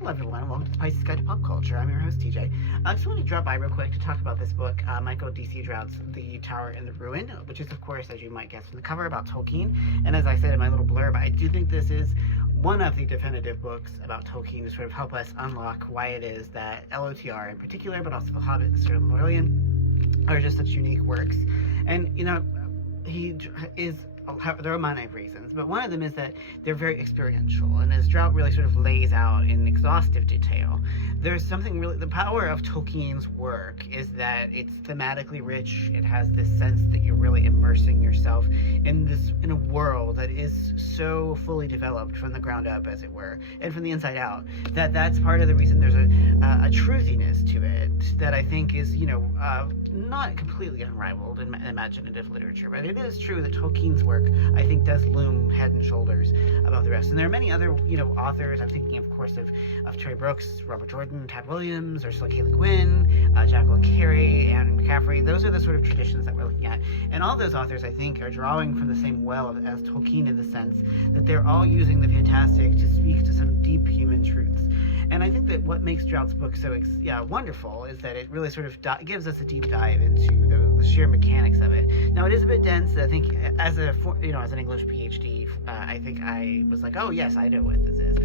Hello everyone, welcome to the Pisces Guide to Pop Culture. I'm your host TJ. I just wanted to drop by real quick to talk about this book, Michael D.C. Drout's The Tower and the Ruin, which is of course, as you might guess from the cover, about Tolkien. And as I said in my little blurb, I do think this is one of the definitive books about Tolkien to sort of help us unlock why it is that LOTR in particular, but also The Hobbit and the Silmarillion are just such unique works. And, you know, he is, there are many reasons, but one of them is that they're very experiential, and as Drout really sort of lays out in exhaustive detail, there's something really, the power of Tolkien's work is that it's thematically rich. It has this sense that you're really immersing yourself in a world that is so fully developed from the ground up, as it were, and from the inside out, that's part of the reason there's a truthiness to it that I think is, you know, not completely unrivaled in imaginative literature, but it is true that Tolkien's work, I think, does loom head and shoulders above the rest. And there are many other, you know, authors. I'm thinking, of course, of Terry Brooks, Robert Jordan, Tad Williams, Ursula K. Le Guin, Jacqueline Carey, Anne McCaffrey. Those are the sort of traditions that we're looking at. And all those authors, I think, are drawing from the same well as Tolkien, in the sense that they're all using the fantastic to speak to some deep human truths. And I think that what makes Drout's book so wonderful is that it really sort of gives us a deep dive into the sheer mechanics of it. Now, it is a bit dense. I think as an English PhD, I think I was like, oh yes, I know what this is.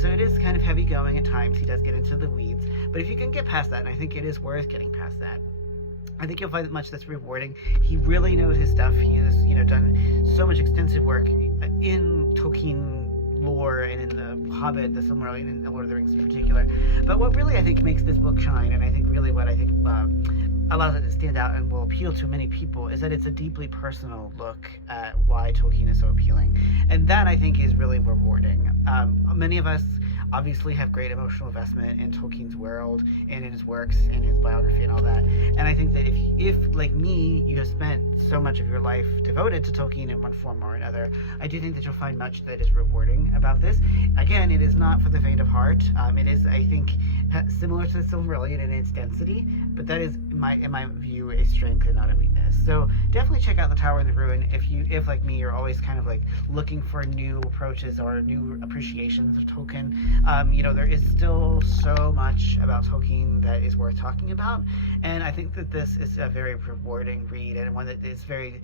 So it is kind of heavy going at times. He does get into the weeds, but if you can get past that, and I think it is worth getting past that, I think you'll find that much that's rewarding. He really knows his stuff. He has, you know, done so much extensive work in Tolkien lore and in the Hobbit, the Silmarillion, and the Lord of the Rings in particular. But what really I think makes this book shine, and I think really what I think allows it to stand out and will appeal to many people, is that it's a deeply personal look at why Tolkien is so appealing. And that, I think, is really rewarding. Many of us obviously have great emotional investment in Tolkien's world and in his works and his biography and all that. And I think that if like me, you have spent so much of your life devoted to Tolkien in one form or another, I do think that you'll find much that is rewarding about this. Again, it is not for the faint of heart. It is, I think, similar to the Silmarillion in its density, but that is, in my view, a strength and not a weakness. So definitely check out The Tower and the Ruin if like me, you're always kind of like looking for new approaches or new appreciations of Tolkien. You know, there is still so much about Tolkien that is worth talking about, and I think that this is a very rewarding read, and one that is very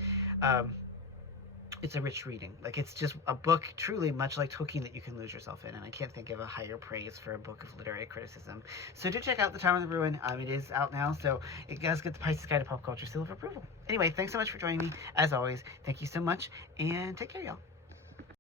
it's a rich reading. Like, it's just a book truly much like Tolkien that you can lose yourself in, and I can't think of a higher praise for a book of literary criticism. So do check out The Tower and the Ruin. It is out now, so it does get the Pisces Guide to Pop Culture seal of approval. Anyway, thanks so much for joining me. As always, thank you so much, and take care, y'all.